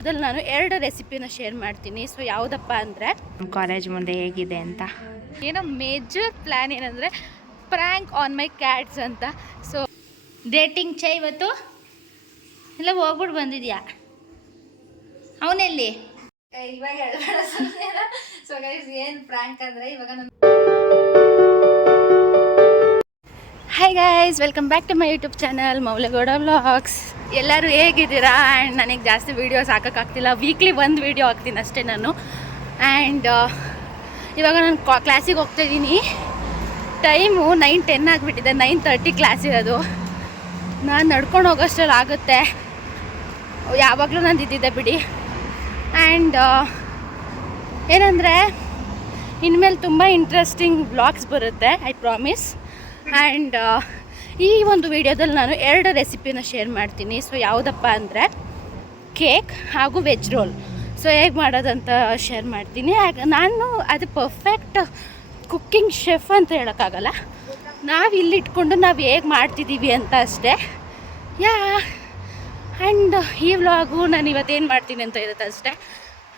ಅದ್ರಲ್ಲಿ ನಾನು 2 ರೆಸಿಪಿನ ಶೇರ್ ಮಾಡ್ತೀನಿ. ಸೊ ಯಾವುದಪ್ಪ ಅಂದರೆ ಕಾಲೇಜ್ ಮುಂದೆ ಹೇಗಿದೆ ಅಂತ. ಏನೋ ಮೇಜರ್ ಪ್ಲ್ಯಾನ್ ಏನಂದರೆ ಪ್ರ್ಯಾಂಕ್ ಆನ್ ಮೈ ಕ್ಯಾಟ್ಸ್ ಅಂತ. ಸೊ ಡೇಟಿಂಗ್ ಚೈ ಇವತ್ತು ಎಲ್ಲ ಹೋಗ್ಬಿಟ್ಟು ಬಂದಿದ್ಯಾ? ಅವನೆಲ್ಲಿ ಇವಾಗ ಹೇಳ್ಬೇಡ. ಸೊ ಗೈಸ್ ಏನು ಪ್ರ್ಯಾಂಕ್ ಅಂದರೆ ಇವಾಗ ನಾನು hi guys, welcome back to my YouTube channel Maulagowda vlogs. ಎಲ್ಲರೂ ಹೇಗಿದ್ದೀರಾ? ಆ್ಯಂಡ್ ನನಗೆ ಜಾಸ್ತಿ ವೀಡಿಯೋಸ್ ಹಾಕೋಕ್ಕಾಗ್ತಿಲ್ಲ, ವೀಕ್ಲಿ 1 ವೀಡಿಯೋ ಹಾಕ್ತೀನಿ ಅಷ್ಟೇ ನಾನು. ಆ್ಯಂಡ್ ಇವಾಗ ನಾನು ಕ್ಲಾಸಿಗೆ ಹೋಗ್ತಾಯಿದ್ದೀನಿ. ಟೈಮು 9:10 ಆಗಿಬಿಟ್ಟಿದೆ. 9:30 ಕ್ಲಾಸ್ ಇರೋದು. ನಾನು ನಡ್ಕೊಂಡು ಹೋಗೋಷ್ಟರಲ್ಲಿ ಆಗುತ್ತೆ. ಯಾವಾಗಲೂ ನಾನು ಇದ್ದಿದ್ದೆ ಬಿಡಿ. ಆ್ಯಂಡ್ ಏನಂದರೆ ಇನ್ಮೇಲೆ ತುಂಬ ಇಂಟ್ರೆಸ್ಟಿಂಗ್ ವ್ಲಾಗ್ಸ್ ಬರುತ್ತೆ, ಐ ಪ್ರಾಮಿಸ್. ಆ್ಯಂಡ್ ಈ ಒಂದು ವಿಡಿಯೋದಲ್ಲಿ ನಾನು 2 ರೆಸಿಪಿನ ಶೇರ್ ಮಾಡ್ತೀನಿ. ಸೊ ಯಾವುದಪ್ಪ ಅಂದರೆ ಕೇಕ್ ಹಾಗೂ ವೆಜ್ ರೋಲ್. ಸೊ ಹೇಗೆ ಮಾಡೋದಂತ ಶೇರ್ ಮಾಡ್ತೀನಿ. ನಾನು ಅದು ಪರ್ಫೆಕ್ಟ್ ಕುಕ್ಕಿಂಗ್ ಶೆಫ್ ಅಂತ ಹೇಳೋಕ್ಕಾಗಲ್ಲ. ನಾವು ಇಲ್ಲಿಟ್ಕೊಂಡು ನಾವು ಹೇಗೆ ಮಾಡ್ತಿದ್ದೀವಿ ಅಂತ ಅಷ್ಟೇ. ಆ್ಯಂಡ್ ಈ ವ್ಲಾಗು ನಾನು ಇವತ್ತೇನು ಮಾಡ್ತೀನಿ ಅಂತ ಇರುತ್ತೆ ಅಷ್ಟೇ.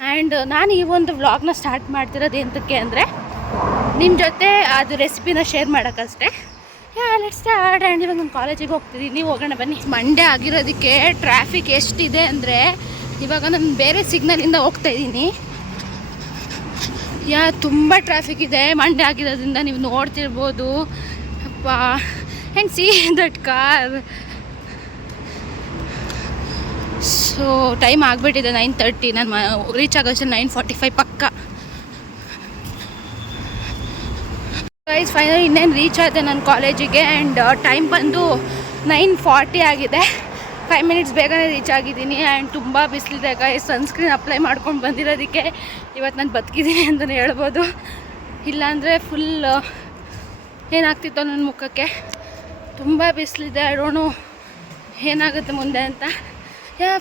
ಆ್ಯಂಡ್ ನಾನು ಈ ಒಂದು ವ್ಲಾಗ್ನ ಸ್ಟಾರ್ಟ್ ಮಾಡ್ತಿರೋದು ಎಂತಕ್ಕೆ ಅಂದರೆ ನಿಮ್ಮ ಜೊತೆ ಅದು ರೆಸಿಪಿನ ಶೇರ್ ಮಾಡೋಕ್ಕಷ್ಟೇ. Let's start. ಆ್ಯಂಡ್ ಇವಾಗ ನಾನು ಕಾಲೇಜಿಗೆ ಹೋಗ್ತಿದ್ದೀನಿ. ಹೋಗೋಣ ಬನ್ನಿ. ಮಂಡೇ ಆಗಿರೋದಕ್ಕೆ ಟ್ರಾಫಿಕ್ ಎಷ್ಟಿದೆ ಅಂದರೆ ಇವಾಗ ನಾನು ಬೇರೆ ಸಿಗ್ನಲಿಂದ ಹೋಗ್ತಾಯಿದ್ದೀನಿ. ತುಂಬ ಟ್ರಾಫಿಕ್ ಇದೆ ಮಂಡೇ ಆಗಿರೋದ್ರಿಂದ. ನೀವು ನೋಡ್ತಿರ್ಬೋದು. ಅಪ್ಪ ಹೆಂಗೆ see that car. So time ಆಗಿಬಿಟ್ಟಿದೆ 9:30. ನಾನು ರೀಚ್ ಆಗೋಷ್ಟು 9:45 ಪಕ್ಕ. ಗೈಸ್ ಫೈನಲಿ ಇನ್ನೇನು ರೀಚ್ ಆದೆ ನನ್ನ ಕಾಲೇಜಿಗೆ. ಆ್ಯಂಡ್ ಟೈಮ್ ಬಂದು 9:40 ಆಗಿದೆ. 5 ಮಿನಿಟ್ಸ್ ಬೇಗನೆ ರೀಚ್ ಆಗಿದ್ದೀನಿ. ಆ್ಯಂಡ್ ತುಂಬ ಬಿಸಿಲಿದೆ ಗೈಸ್. ಸನ್ಸ್ಕ್ರೀನ್ ಅಪ್ಲೈ ಮಾಡ್ಕೊಂಡು ಬಂದಿರೋದಕ್ಕೆ ಇವತ್ತು ನಾನು ಬದುಕಿದ್ದೀನಿ ಅಂತಲೇ ಹೇಳ್ಬೋದು. ಇಲ್ಲಾಂದರೆ ಫುಲ್ ಏನಾಗ್ತಿತ್ತು ನನ್ನ ಮುಖಕ್ಕೆ. ತುಂಬ ಬಿಸಿಲಿದೆ. ಐ ಡೋಂಟ್ ನೋ ಏನಾಗುತ್ತೆ ಮುಂದೆ ಅಂತ.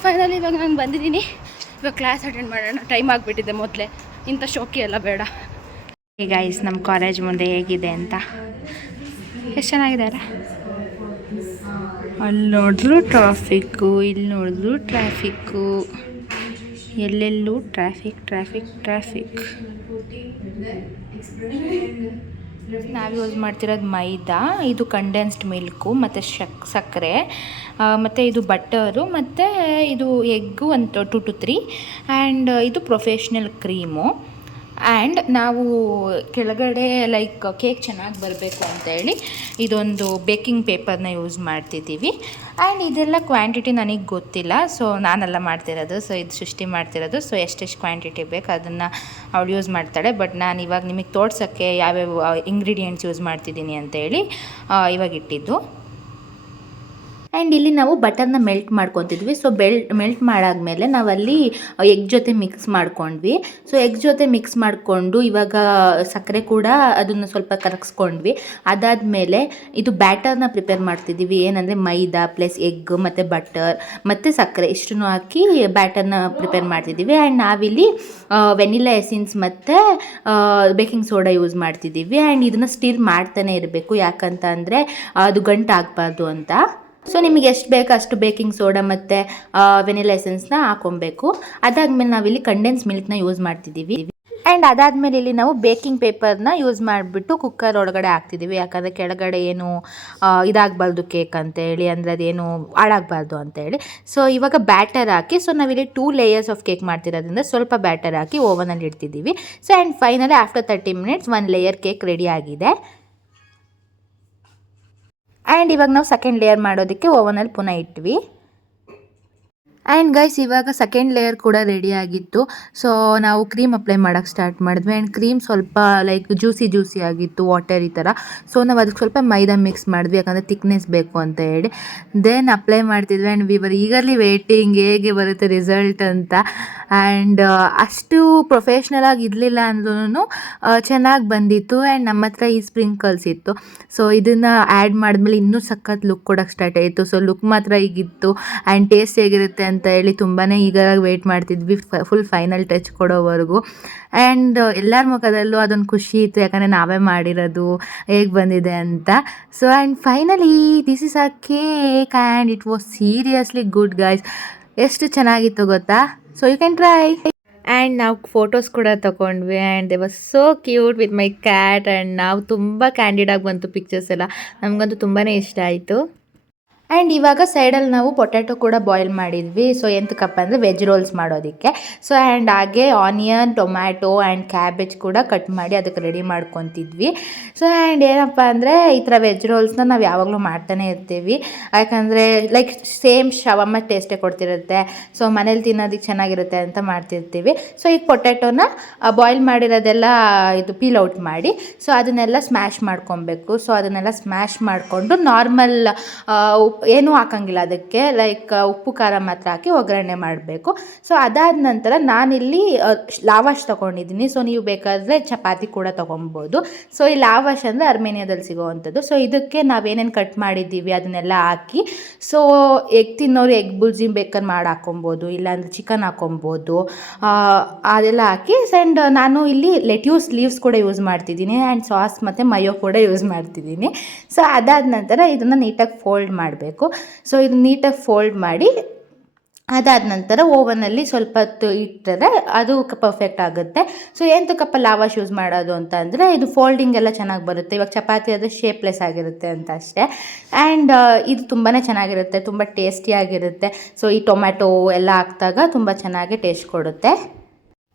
ಫೈನಲಿ ಇವಾಗ ನಾನು ಬಂದಿದ್ದೀನಿ. ಇವಾಗ ಕ್ಲಾಸ್ ಅಟೆಂಡ್ ಮಾಡೋಣ. ಟೈಮ್ ಆಗಿಬಿಟ್ಟಿದೆ ಮೊದಲೇ. ಇಂಥ ಶೋಕಿ ಎಲ್ಲ ಬೇಡ. ಈಗ ಗೈಸ್ ನಮ್ಮ ಕಾಲೇಜ್ ಮುಂದೆ ಹೇಗಿದೆ ಅಂತ. ಎಷ್ಟು ಚೆನ್ನಾಗಿದೆ ಅಲ್ಲ. ಅಲ್ಲಿ ನೋಡಿದ್ರು ಟ್ರಾಫಿಕ್ಕು, ಇಲ್ಲಿ ನೋಡಿದ್ರು ಟ್ರಾಫಿಕ್ಕು, ಎಲ್ಲೆಲ್ಲೂ ಟ್ರಾಫಿಕ್. ನಾವು ಯೂಸ್ ಮಾಡ್ತಿರೋದು ಮೈದಾ, ಇದು ಕಂಡೆನ್ಸ್ಡ್ ಮಿಲ್ಕು ಮತ್ತು ಸಕ್ಕರೆ, ಮತ್ತು ಇದು ಬಟರು, ಮತ್ತು ಇದು ಎಗ್ಗು ಒಂದು 2 to 3. ಆ್ಯಂಡ್ ಇದು ಪ್ರೊಫೆಷ್ನಲ್ ಕ್ರೀಮು. ಆ್ಯಂಡ್ ನಾವು ಕೆಳಗಡೆ ಲೈಕ್ ಕೇಕ್ ಚೆನ್ನಾಗಿ ಬರಬೇಕು ಅಂತೇಳಿ ಇದೊಂದು ಬೇಕಿಂಗ್ ಪೇಪರ್ನ ಯೂಸ್ ಮಾಡ್ತಿದ್ದೀವಿ. ಆ್ಯಂಡ್ ಇದೆಲ್ಲ ಕ್ವಾಂಟಿಟಿ ನನಗೆ ಗೊತ್ತಿಲ್ಲ. ಸೊ ನಾನೆಲ್ಲ ಮಾಡ್ತಿರೋದು. ಸೊ ಇದು ಸೃಷ್ಟಿ ಮಾಡ್ತಿರೋದು. ಸೊ ಎಷ್ಟೆಷ್ಟು ಕ್ವಾಂಟಿಟಿ ಬೇಕು ಅದನ್ನು ಅವಳು ಯೂಸ್ ಮಾಡ್ತಾಳೆ. ಬಟ್ ನಾನು ಇವಾಗ ನಿಮಗೆ ತೋರ್ಸೋಕ್ಕೆ ಯಾವ್ಯಾವ ಇಂಗ್ರೀಡಿಯೆಂಟ್ಸ್ ಯೂಸ್ ಮಾಡ್ತಿದ್ದೀನಿ ಅಂತೇಳಿ ಇವಾಗ ಇಟ್ಟಿದ್ದು. ಆ್ಯಂಡ್ ಇಲ್ಲಿ ನಾವು ಬಟರ್ನ ಮೆಲ್ಟ್ ಮಾಡ್ಕೊತಿದ್ವಿ. ಸೊ ಮೆಲ್ಟ್ ಮಾಡಾದ್ಮೇಲೆ ನಾವಲ್ಲಿ ಎಗ್ ಜೊತೆ ಮಿಕ್ಸ್ ಮಾಡ್ಕೊಂಡ್ವಿ. ಸೊ ಎಗ್ ಜೊತೆ ಮಿಕ್ಸ್ ಮಾಡಿಕೊಂಡು ಇವಾಗ ಸಕ್ಕರೆ ಕೂಡ ಅದನ್ನು ಸ್ವಲ್ಪ ಕರಗಿಸ್ಕೊಂಡ್ವಿ. ಅದಾದಮೇಲೆ ಇದು ಬ್ಯಾಟರ್ನ ಪ್ರಿಪೇರ್ ಮಾಡ್ತಿದ್ದೀವಿ. ಏನಂದರೆ ಮೈದಾ ಪ್ಲಸ್ ಎಗ್ ಮತ್ತು ಬಟರ್ ಮತ್ತು ಸಕ್ಕರೆ ಇಷ್ಟನ್ನು ಹಾಕಿ ಬ್ಯಾಟರ್ನ ಪ್ರಿಪೇರ್ ಮಾಡ್ತಿದ್ದೀವಿ. ಆ್ಯಂಡ್ ನಾವಿಲ್ಲಿ ವೆನಿಲಾ ಎಸೆನ್ಸ್ ಮತ್ತು ಬೇಕಿಂಗ್ ಸೋಡಾ ಯೂಸ್ ಮಾಡ್ತಿದ್ದೀವಿ. ಆ್ಯಂಡ್ ಇದನ್ನು ಸ್ಟಿರ್ ಮಾಡ್ತಾನೆ ಇರಬೇಕು. ಯಾಕಂತ ಅಂದರೆ ಅದು ಗಂಟು ಆಗಬಾರ್ದು ಅಂತ. ಸೊ ನಿಮಗೆ ಎಷ್ಟು ಬೇಕು ಅಷ್ಟು ಬೇಕಿಂಗ್ ಸೋಡಾ ಮತ್ತು ವೆನಿಲಾ ಎಸೆನ್ಸ್ನ ಹಾಕೊಬೇಕು. ಅದಾದಮೇಲೆ ನಾವಿಲ್ಲಿ ಕಂಡೆನ್ಸ್ ಮಿಲ್ಕ್ನ ಯೂಸ್ ಮಾಡ್ತಿದ್ದೀವಿ. ಆ್ಯಂಡ್ ಅದಾದಮೇಲೆ ಇಲ್ಲಿ ನಾವು ಬೇಕಿಂಗ್ ಪೇಪರ್ನ ಯೂಸ್ ಮಾಡಿಬಿಟ್ಟು ಕುಕ್ಕರ್ ಒಳಗಡೆ ಹಾಕ್ತಿದ್ದೀವಿ. ಯಾಕಂದರೆ ಕೆಳಗಡೆ ಏನು ಇದಾಗಬಾರ್ದು ಕೇಕ್ ಅಂತೇಳಿ, ಅಂದರೆ ಅದೇನು ಹಾಳಾಗಬಾರ್ದು ಅಂತೇಳಿ. ಸೊ ಇವಾಗ ಬ್ಯಾಟರ್ ಹಾಕಿ, ಸೊ ನಾವಿಲ್ಲಿ 2 ಲೇಯರ್ಸ್ ಆಫ್ ಕೇಕ್ ಮಾಡ್ತಿರೋದ್ರಿಂದ ಸ್ವಲ್ಪ ಬ್ಯಾಟರ್ ಹಾಕಿ ಓವನಲ್ಲಿ ಇಡ್ತಿದ್ದೀವಿ. So and finally after 30 minutes 1 layer cake ready ಆಗಿದೆ. ಆ್ಯಂಡ್ ಇವಾಗ ನಾವು ಸೆಕೆಂಡ್ ಲೇಯರ್ ಮಾಡೋದಕ್ಕೆ ಓವನಲ್ಲಿ ಪುನಃ ಇಟ್ವಿ. ಆ್ಯಂಡ್ ಗೈಸ್ ಇವಾಗ ಸೆಕೆಂಡ್ ಲೇಯರ್ ಕೂಡ ರೆಡಿ ಆಗಿತ್ತು. ಸೊ ನಾವು ಕ್ರೀಮ್ ಅಪ್ಲೈ ಮಾಡೋಕ್ಕೆ ಸ್ಟಾರ್ಟ್ ಮಾಡಿದ್ವಿ. ಆ್ಯಂಡ್ ಕ್ರೀಮ್ ಸ್ವಲ್ಪ ಲೈಕ್ ಜ್ಯೂಸಿ ಆಗಿತ್ತು, ವಾಟರ್ ಈ ಥರ. ಸೊ ನಾವು ಅದಕ್ಕೆ ಸ್ವಲ್ಪ ಮೈದಾ ಮಿಕ್ಸ್ ಮಾಡಿದ್ವಿ, ಯಾಕಂದರೆ ಥಿಕ್ನೆಸ್ ಬೇಕು ಅಂತ ಹೇಳಿ. ದೆನ್ ಅಪ್ಲೈ ಮಾಡ್ತಿದ್ವಿ. And we were eagerly waiting ಹೇಗೆ ಬರುತ್ತೆ ರಿಸಲ್ಟ್ ಅಂತ. ಆ್ಯಂಡ್ ಅಷ್ಟು ಪ್ರೊಫೆಷ್ನಲ್ ಆಗಿ ಇರಲಿಲ್ಲ ಅಂದ್ರೂ ಚೆನ್ನಾಗಿ ಬಂದಿತ್ತು. ಆ್ಯಂಡ್ ನಮ್ಮ ಹತ್ರ ಈ ಸ್ಪ್ರಿಂಕಲ್ಸ್ ಇತ್ತು. ಸೊ ಇದನ್ನು ಆ್ಯಡ್ ಮಾಡಿದ್ಮೇಲೆ ಇನ್ನೂ ಸಖತ್ ಲುಕ್ ಕೊಡೋಕ್ಕೆ ಸ್ಟಾರ್ಟ್ ಆಯಿತು. ಸೊ ಲುಕ್ ಮಾತ್ರ ಈಗಿತ್ತು. ಆ್ಯಂಡ್ ಟೇಸ್ಟ್ ಹೇಗಿರುತ್ತೆ ಅಂತ ಹೇಳಿ ತುಂಬಾ ಈಗರಾಗಿ ವೆಯ್ಟ್ ಮಾಡ್ತಿದ್ವಿ ಫುಲ್ ಫೈನಲ್ ಟಚ್ ಕೊಡೋವರೆಗೂ. ಆ್ಯಂಡ್ ಎಲ್ಲರ ಮುಖದಲ್ಲೂ ಅದೊಂದು ಖುಷಿ ಇತ್ತು, ಯಾಕಂದರೆ ನಾವೇ ಮಾಡಿರೋದು ಹೇಗೆ ಬಂದಿದೆ ಅಂತ. So and finally this is a cake and it was seriously good guys. ಎಷ್ಟು ಚೆನ್ನಾಗಿತ್ತು ಗೊತ್ತಾ. So you can try. And ನಾವು ಫೋಟೋಸ್ ಕೂಡ ತಗೊಂಡ್ವಿ and they was so cute with my cat. And ನಾವು ತುಂಬ ಕ್ಯಾಂಡಿಡಾಗಿ ಬಂತು ಪಿಕ್ಚರ್ಸ್ ಎಲ್ಲ, ನಮಗಂತೂ ತುಂಬಾ ಇಷ್ಟ ಆಯಿತು. ಆ್ಯಂಡ್ ಇವಾಗ ಸೈಡಲ್ಲಿ ನಾವು ಪೊಟ್ಯಾಟೊ ಕೂಡ ಬಾಯ್ಲ್ ಮಾಡಿದ್ವಿ. ಸೊ ಎಂತಕ್ಕಪ್ಪ ಅಂದರೆ ವೆಜ್ ರೋಲ್ಸ್ ಮಾಡೋದಕ್ಕೆ. ಸೊ ಆ್ಯಂಡ್ ಹಾಗೆ ಆನಿಯನ್, ಟೊಮ್ಯಾಟೊ ಆ್ಯಂಡ್ ಕ್ಯಾಬೇಜ್ ಕೂಡ ಕಟ್ ಮಾಡಿ ಅದಕ್ಕೆ ರೆಡಿ ಮಾಡ್ಕೊತಿದ್ವಿ. ಸೊ ಆ್ಯಂಡ್ ಏನಪ್ಪ ಅಂದರೆ ಈ ಥರ ವೆಜ್ ರೋಲ್ಸ್ನ ನಾವು ಯಾವಾಗಲೂ ಮಾಡ್ತಾನೆ ಇರ್ತೀವಿ. ಯಾಕಂದರೆ ಲೈಕ್ ಸೇಮ್ ಶವರ್ಮ ಟೇಸ್ಟೇ ಕೊಡ್ತಿರುತ್ತೆ. ಸೊ ಮನೇಲಿ ತಿನ್ನೋದಕ್ಕೆ ಚೆನ್ನಾಗಿರುತ್ತೆ ಅಂತ ಮಾಡ್ತಿರ್ತೀವಿ. ಸೊ ಈಗ ಪೊಟ್ಯಾಟೊನ ಬಾಯ್ಲ್ ಮಾಡಿರೋದೆಲ್ಲ ಇದು ಪೀಲ್ ಔಟ್ ಮಾಡಿ, ಸೊ ಅದನ್ನೆಲ್ಲ ಸ್ಮ್ಯಾಶ್ ಮಾಡ್ಕೊಬೇಕು. ಸೊ ಅದನ್ನೆಲ್ಲ ಸ್ಮ್ಯಾಶ್ ಮಾಡಿಕೊಂಡು ನಾರ್ಮಲ್ ಏನೂ ಹಾಕಂಗಿಲ್ಲ ಅದಕ್ಕೆ, ಲೈಕ್ ಉಪ್ಪು ಖಾರ ಮಾತ್ರ ಹಾಕಿ ಒಗ್ಗರಣೆ ಮಾಡಬೇಕು. ಸೊ ಅದಾದ ನಂತರ ನಾನಿಲ್ಲಿ ಲಾವಾಶ್ ತೊಗೊಂಡಿದ್ದೀನಿ. ಸೊ ನೀವು ಬೇಕಾದರೆ ಚಪಾತಿ ಕೂಡ ತೊಗೊಬೋದು. ಸೊ ಈ ಲಾವಾಶ್ ಅಂದರೆ ಅರ್ಮೇನಿಯಾದಲ್ಲಿ ಸಿಗೋವಂಥದ್ದು. ಸೊ ಇದಕ್ಕೆ ನಾವೇನೇನು ಕಟ್ ಮಾಡಿದ್ದೀವಿ ಅದನ್ನೆಲ್ಲ ಹಾಕಿ, ಸೊ ಎಗ್ ತಿನ್ನೋರು ಎಗ್ ಬುರ್ಜಿ ಬೇಕಾದ್ರೆ ಮಾಡಿ ಹಾಕೊಬೋದು, ಇಲ್ಲಾಂದರೆ ಚಿಕನ್ ಹಾಕೊಬೋದು, ಅದೆಲ್ಲ ಹಾಕಿ. ಆ್ಯಂಡ್ ನಾನು ಇಲ್ಲಿ ಲೆಟ್ಯೂಸ್ ಲೀವ್ಸ್ ಕೂಡ ಯೂಸ್ ಮಾಡ್ತಿದ್ದೀನಿ ಆ್ಯಂಡ್ ಸಾಸ್ ಮತ್ತು ಮಯೋ ಕೂಡ ಯೂಸ್ ಮಾಡ್ತಿದ್ದೀನಿ. ಸೊ ಅದಾದ ನಂತರ ಇದನ್ನು ನೀಟಾಗಿ ಫೋಲ್ಡ್ ಮಾಡಬೇಕು. ಸೊ ಇದು ನೀಟಾಗಿ ಫೋಲ್ಡ್ ಮಾಡಿ ಅದಾದ ನಂತರ ಓವನಲ್ಲಿ ಸ್ವಲ್ಪ ಹೊತ್ತು ಇಟ್ಟರೆ ಅದು ಪರ್ಫೆಕ್ಟ್ ಆಗುತ್ತೆ. ಸೊ ಎಂತಕ್ಕಪ್ಪ ಲಾವಾಶ್ ಯೂಸ್ ಮಾಡೋದು ಅಂತ ಅಂದರೆ ಇದು ಫೋಲ್ಡಿಂಗ್ ಎಲ್ಲ ಚೆನ್ನಾಗಿ ಬರುತ್ತೆ. ಇವಾಗ ಚಪಾತಿ ಅದು ಶೇಪ್ಲೆಸ್ ಆಗಿರುತ್ತೆ ಅಂತ ಅಷ್ಟೇ. ಆ್ಯಂಡ್ ಇದು ತುಂಬಾ ಚೆನ್ನಾಗಿರುತ್ತೆ, ತುಂಬ ಟೇಸ್ಟಿಯಾಗಿರುತ್ತೆ. ಸೊ ಈ ಟೊಮ್ಯಾಟೊ ಎಲ್ಲ ಹಾಕಿದಾಗ ತುಂಬ ಚೆನ್ನಾಗಿ ಟೇಸ್ಟ್ ಕೊಡುತ್ತೆ.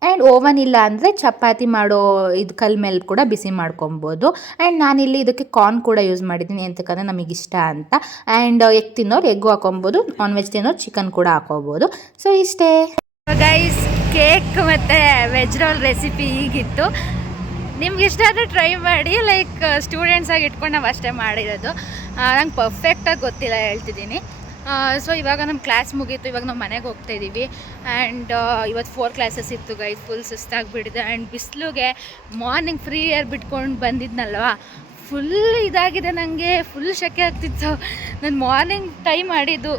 ಆ್ಯಂಡ್ ಓವನ್ ಇಲ್ಲ ಅಂದರೆ ಚಪಾತಿ ಮಾಡೋ ಇದು ಕಲ್ ಮೇಲೆ ಕೂಡ ಬಿಸಿ ಮಾಡ್ಕೊಬೋದು. ಆ್ಯಂಡ್ ನಾನಿಲ್ಲಿ ಇದಕ್ಕೆ ಕಾರ್ನ್ ಕೂಡ ಯೂಸ್ ಮಾಡಿದ್ದೀನಿ, ಎಂತಕ್ಕಂದರೆ ನಮಗಿಷ್ಟ ಅಂತ. ಆ್ಯಂಡ್ ಎಗ್ ತಿನ್ನೋರು ಎಗ್ಗು ಹಾಕೊಬೋದು, ನಾನ್ ವೆಜ್ ತಿನ್ನೋರು ಚಿಕನ್ ಕೂಡ ಹಾಕೋಬೋದು. ಸೊ ಇಷ್ಟೇ ಗೈಸ್, ಕೇಕ್ ಮತ್ತು ವೆಜ್ ರೋಲ್ ರೆಸಿಪಿ ಹೀಗಿತ್ತು. ನಿಮ್ಗೆ ಇಷ್ಟ ಆದರೆ ಟ್ರೈ ಮಾಡಿ. ಲೈಕ್ ಸ್ಟೂಡೆಂಟ್ಸಾಗಿ ಇಟ್ಕೊಂಡು ನಾವು ಅಷ್ಟೇ ಮಾಡಿರೋದು. ನಂಗೆ ಪರ್ಫೆಕ್ಟಾಗಿ ಗೊತ್ತಿಲ್ಲ, ಹೇಳ್ತಿದ್ದೀನಿ. ಸೊ ಇವಾಗ ನಮ್ಮ ಕ್ಲಾಸ್ ಮುಗೀತು, ಇವಾಗ ನಾವು ಮನೆಗೆ ಹೋಗ್ತಾಯಿದ್ದೀವಿ. ಆ್ಯಂಡ್ ಇವತ್ತು 4 ಕ್ಲಾಸಸ್ ಇತ್ತು ಗೈಸ್, ಫುಲ್ ಸುಸ್ತಾಗಿಬಿಟ್ಟಿದೆ. ಆ್ಯಂಡ್ ಬಿಸಿಲುಗೆ ಮಾರ್ನಿಂಗ್ ಫ್ರೀ ಏರ್ ಬಿಟ್ಕೊಂಡು ಬಂದಿದ್ನಲ್ವ, ಫುಲ್ ಇದಾಗಿದೆ, ನನಗೆ ಫುಲ್ ಶೆಕೆ ಆಗ್ತಿತ್ತು. ನಾನು ಮಾರ್ನಿಂಗ್ ಟ್ರೈ ಮಾಡಿದ್ದು,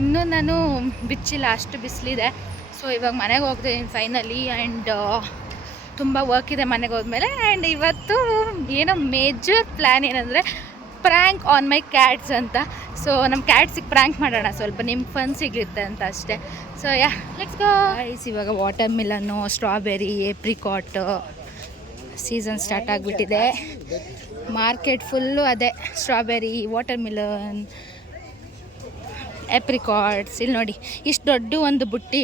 ಇನ್ನೂ ನಾನು ಬಿಚ್ಚಿಲ್ಲ, ಅಷ್ಟು ಬಿಸಿಲಿದೆ. ಸೊ ಇವಾಗ ಮನೆಗೆ ಹೋಗ್ತಾಯಿದ್ದೀನಿ ಫೈನಲಿ. ಆ್ಯಂಡ್ ತುಂಬ ವರ್ಕ್ ಇದೆ ಮನೆಗೆ ಹೋದ್ಮೇಲೆ. ಆ್ಯಂಡ್ ಇವತ್ತು ಏನೋ ಮೇಜರ್ ಪ್ಲ್ಯಾನ್ ಏನಂದರೆ ಪ್ರ್ಯಾಂಕ್ ಆನ್ ಮೈ ಕ್ಯಾಟ್ಸ್ ಅಂತ. ಸೊ ನಮ್ಮ ಕ್ಯಾಟ್ಸಿಗೆ ಪ್ರ್ಯಾಂಕ್ ಮಾಡೋಣ, ಸ್ವಲ್ಪ ನಿಮ್ಗೆ ಫನ್ ಸಿಗುತ್ತೆ ಅಂತ ಅಷ್ಟೇ. So let's go guys. ಇವಾಗ ವಾಟರ್ ಮಿಲನ್ನು, ಸ್ಟ್ರಾಬೆರಿ, ಏಪ್ರಿಕಾಟ್ ಸೀಸನ್ ಸ್ಟಾರ್ಟ್ ಆಗಿಬಿಟ್ಟಿದೆ. ಮಾರ್ಕೆಟ್ ಫುಲ್ಲು ಅದೇ ಸ್ಟ್ರಾಬೆರಿ, ವಾಟರ್ ಮಿಲನ್, ಏಪ್ರಿಕಾಟ್ಸ್. ಇಲ್ಲಿ ನೋಡಿ, ಇಷ್ಟು ದೊಡ್ಡ ಒಂದು ಬುಟ್ಟಿ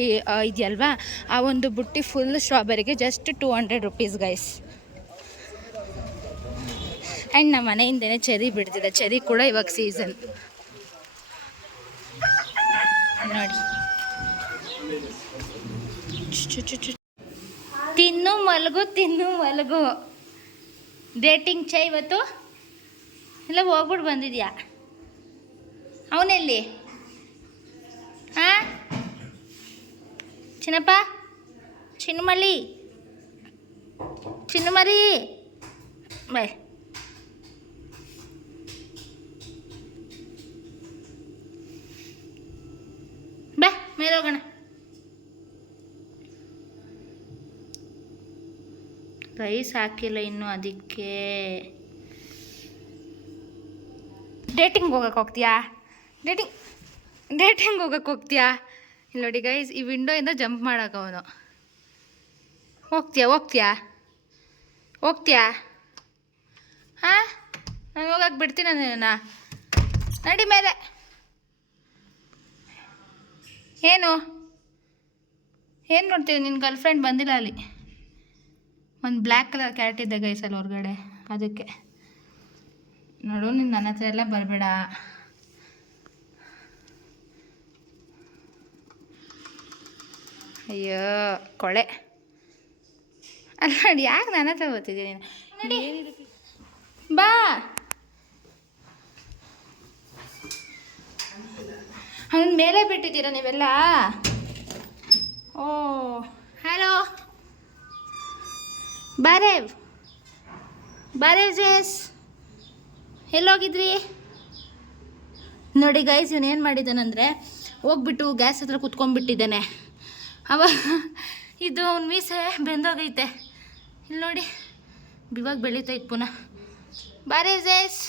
ಇದೆಯಲ್ವಾ, ಆ ಒಂದು ಬುಟ್ಟಿ ಫುಲ್ ಸ್ಟ್ರಾಬೆರಿಗೆ ಜಸ್ಟ್ 200 ರುಪೀಸ್ ಗೈಸ್. ಆ್ಯಂಡ್ ನಮ್ಮ ಮನೆಯಿಂದನೇ ಚೆರಿ ಬಿಡ್ತಿದೆ, ಚೆರಿ ಕೂಡ ಇವಾಗ ಸೀಸನ್ ನೋಡಿ. ತಿನ್ನು ಮಲಗು, ತಿನ್ನು ಮಲಗು. ಡೇಟಿಂಗ್ ಚೈ ಇವತ್ತು ಎಲ್ಲ ಹೋಗ್ಬಿಟ್ಟು ಬಂದಿದ್ಯಾ? ಅವನೆಲ್ಲಿ? ಹಾಂ ಚಿನ್ನಪ್ಪ, ಚಿನ್ನುಮಲಿ, ಚಿನ್ನುಮರಿ ಬಾಯ್. ಬಾ ಮೇಲೆ ಹೋಗೋಣ. ರೈಸ್ ಹಾಕಿಲ್ಲ ಇನ್ನು, ಅದಕ್ಕೆ. ಡೇಟಿಂಗ್ ಹೋಗಕ್ಕೆ ಹೋಗ್ತೀಯಾ? ಡೇಟಿಂಗ್ ಹೋಗಕ್ಕೆ ಹೋಗ್ತೀಯಾ? ಇಲ್ಲಿ ನೋಡಿ ಗೈಸ್, ಈ ವಿಂಡೋಯಿಂದ ಜಂಪ್ ಮಾಡೋಕೆ ಅವನು. ಹೋಗ್ತೀಯಾ ಹಾಂ? ನಾನು ಹೋಗಕ್ಕೆ ಬಿಡ್ತೀನಿ ನಿನ್ನ. ನಡಿ ಮೇಲೆ. ಏನು ನೋಡ್ತೀವಿ? ನಿನ್ನ ಗರ್ಲ್ ಫ್ರೆಂಡ್ ಬಂದಿಲ್ಲ ಅಲ್ಲಿ. ಒಂದು ಬ್ಲ್ಯಾಕ್ ಕಲರ್ ಕ್ಯಾಟ್ ಇದೆ ಗೈಸ್ ಅಲ್ಲಿ ಹೊರಗಡೆ, ಅದಕ್ಕೆ. ನೋಡು, ನೀನು ನನ್ನ ಹತ್ರ ಎಲ್ಲ ಬರಬೇಡ. ಅಯ್ಯೋ ಕೊಳೆ. ಅಲ್ಲ ನೋಡಿ, ಯಾಕೆ ನನ್ನ ಹತ್ರ ಬರ್ತಿದ್ಯಾ ನೀನು? ನೋಡಿ ಬಾ. ಅವನ ಮೇಲೆ ಬಿಟ್ಟಿದ್ದೀರಾ ನೀವೆಲ್ಲ? ಓ ಹಲೋ, ಬಾರೇವ್ ಜೇಸ್, ಎಲ್ಲೋಗಿದ್ರಿ? ನೋಡಿ ಗೈಸ್, ಇವನೇನು ಮಾಡಿದ್ದಾನಂದರೆ ಹೋಗ್ಬಿಟ್ಟು ಗ್ಯಾಸ್ ಹತ್ರ ಕುತ್ಕೊಂಡ್ಬಿಟ್ಟಿದ್ದಾನೆ. ಅವಾಗ ಇದು ಅವ್ನ ಮೀಸೆ ಬೆಂದೋಗೈತೆ. ಇಲ್ಲಿ ನೋಡಿ, ಇವಾಗ ಬೆಳೀತೈತೆ ಪುನಃ. ಬಾರೇವ್ ಜೇಸ್,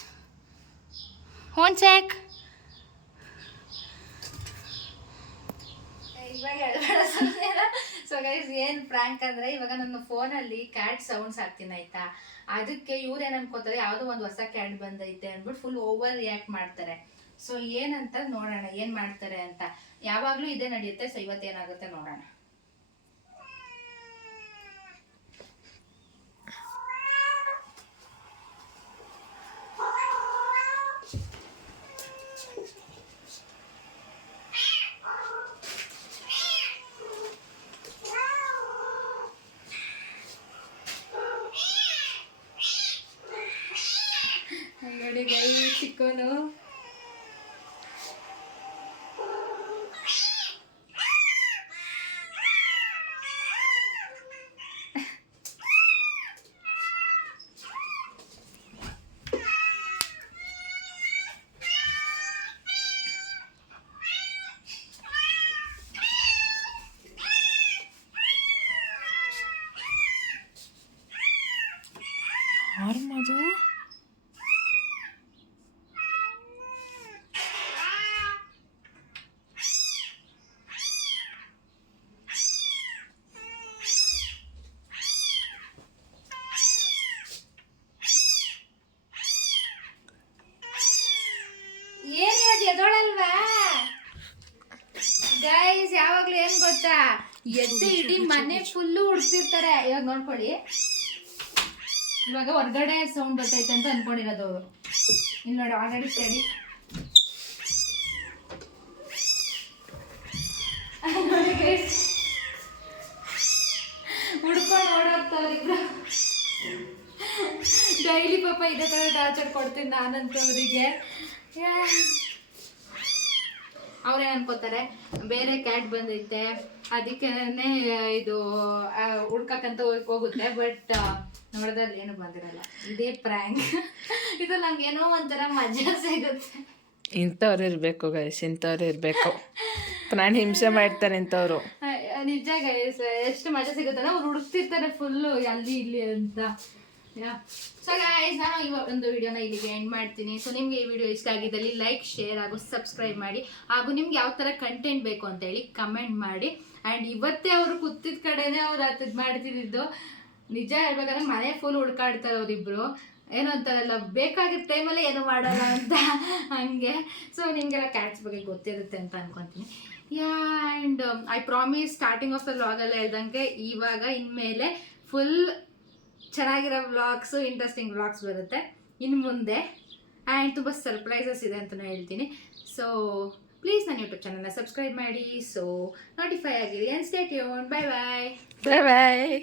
ಒನ್ ಸೆಕ್. ಇವಾಗ ಹೇಳ್ಬೇಡ ಸುಮ್ಮನೆ. ಸೊ ಗೈಸ್ ಏನು ಪ್ರ್ಯಾಂಕ್ ಅಂದರೆ ಇವಾಗ ನನ್ನ ಫೋನಲ್ಲಿ ಕ್ಯಾಟ್ ಸೌಂಡ್ಸ್ ಹಾಕ್ತೀನಿ ಆಯಿತಾ, ಅದಕ್ಕೆ ಇವ್ರು ಏನು ಅನ್ಕೋತಾರೆ ಯಾವುದೋ ಒಂದು ಹೊಸ ಕ್ಯಾಟ್ ಬಂದೈತೆ ಅಂದ್ಬಿಟ್ಟು ಫುಲ್ ಓವರ್ ರಿಯಾಕ್ಟ್ ಮಾಡ್ತಾರೆ. ಸೊ ಏನಂತ ನೋಡೋಣ ಏನು ಮಾಡ್ತಾರೆ ಅಂತ. ಯಾವಾಗಲೂ ಇದೇ ನಡೆಯುತ್ತೆ. ಸೊ ಇವತ್ತೇನಾಗುತ್ತೆ ನೋಡೋಣ. ನೋಡಿ ಗೈ ಚಿಕ್ಕೋನು ಅದು ಏನ್ ಇವತ್ತು ಎದೋಳಲ್ವಾ ಗೈಸ್? ಯಾವಾಗ್ಲೂ ಏನ್ ಗೊತ್ತಾ, ಎದ್ದು ಇಡೀ ಮನೆ ಫುಲ್ಲು ಹುಡ್ತಿರ್ತಾರೆ. ಇವಾಗ ನೋಡ್ಕೊಳ್ಳಿ, ಇವಾಗ ಹೊರ್ಗಡೆ ಸೌಂಡ್ ಬರ್ತೈತೆ ಅಂತ ಅನ್ಕೊಂಡಿರೋದು ಅವರು. ಇಲ್ಲಿ ನೋಡಿ ಆಲ್ರೆಡಿ ಸ್ಟಡಿ ಹುಡ್ಕೊಂಡು ಓಡಾಡ್ತಾವ್ರಿಬ್ರು. ಡೈಲಿ ಪಾಪ ಇದೇ ಥರ ಟಾರ್ಚರ್ ಕೊಡ್ತೀನಿ ನಾನಂತೂ ಅವರಿಗೆ. ಅವ್ರೇನು ಅನ್ಕೋತಾರೆ ಬೇರೆ ಕ್ಯಾಟ್ ಬಂದೈತೆ ಅದಕ್ಕೆ ಇದು ಹುಡ್ಕಕ್ಕಂತ ಹೋಗುತ್ತೆ. ಬಟ್ ನೋಡೋದ್ರಲ್ಲಿ ಏನು ಬಂದಿರಲ್ಲ. ಇದೇ ಪ್ರ್ಯಾಂಕ್. ಇದು ನಂಗೇನೋ ಒಂಥರ ಮಜಾ ಸಿಗುತ್ತೆ. ಇಂಥವ್ರು ಇರಬೇಕು ಗೈಸ್, ಇಂಥವ್ರು ಇರಬೇಕು. ಪ್ರಾಣಿ ಹಿಂಸೆ ಮಾಡ್ತಾರೆ ಇಂಥವ್ರು. ನಿಜ ಗೈಸ್, ಎಷ್ಟು ಮಜಾ ಸಿಗುತ್ತೆ. ಅವ್ರು ಹುಡುಕ್ತಿರ್ತಾರೆ ಫುಲ್ಲು ಅಲ್ಲಿ ಇಲ್ಲಿ ಅಂತ. ಸೊ ಗೈಸ್, ನಾನು ಈ ಒಂದು ವಿಡಿಯೋನ ಇಲ್ಲಿಗೆ ಎಂಡ್ ಮಾಡ್ತೀನಿ. ಸೊ ನಿಮಗೆ ಈ ವಿಡಿಯೋ ಇಷ್ಟ ಆಗಿದ್ದಲ್ಲಿ ಲೈಕ್, ಶೇರ್ ಹಾಗೂ ಸಬ್ಸ್ಕ್ರೈಬ್ ಮಾಡಿ. ಹಾಗೂ ನಿಮ್ಗೆ ಯಾವ ಥರ ಕಂಟೆಂಟ್ ಬೇಕು ಅಂತ ಹೇಳಿ ಕಮೆಂಟ್ ಮಾಡಿ. ಆ್ಯಂಡ್ ಇವತ್ತೇ ಅವರು ಕೂತಿದ್ದ ಕಡೆನೇ ಅವ್ರು ಅದು ಮಾಡ್ತಿದ್ದು. ನಿಜ ಹೇಳ್ಬೇಕಂದ್ರೆ ಮನೆ ಫುಲ್ ಹುಡ್ಕಾಡ್ತಾರೆ ಅವರಿಬ್ರು. ಏನೋ ಅಂತಾರಲ್ಲ, ಬೇಕಾಗಿದ್ದ ಟೈಮಲ್ಲಿ ಏನು ಮಾಡಲ್ಲ ಅಂತ ಹಂಗೆ. ಸೊ ನಿಮಗೆಲ್ಲ ಕ್ಯಾಟ್ಸ್ ಬಗ್ಗೆ ಗೊತ್ತಿರುತ್ತೆ ಅಂತ ಅನ್ಕೊತೀನಿ. And I promise starting of the ವ್ಲಾಗಲ್ಲ ಹೇಳ್ದಂಗೆ ಇವಾಗ ಇನ್ಮೇಲೆ ಫುಲ್ ಚೆನ್ನಾಗಿರೋ ವ್ಲಾಗ್ಸು, ಇಂಟ್ರೆಸ್ಟಿಂಗ್ ವ್ಲಾಗ್ಸ್ ಬರುತ್ತೆ ಇನ್ನು ಮುಂದೆ. ಆ್ಯಂಡ್ ತುಂಬ ಸರ್ಪ್ರೈಸಸ್ ಇದೆ ಅಂತಲೂ ಹೇಳ್ತೀನಿ. ಸೊ ಪ್ಲೀಸ್ ನನ್ನ ಯೂಟ್ಯೂಬ್ ಚಾನಲ್ನ ಸಬ್ಸ್ಕ್ರೈಬ್ ಮಾಡಿ. ಸೊ ನೋಟಿಫೈ ಆಗಿರಿ. And stay tune. Bye bye. Bye bye.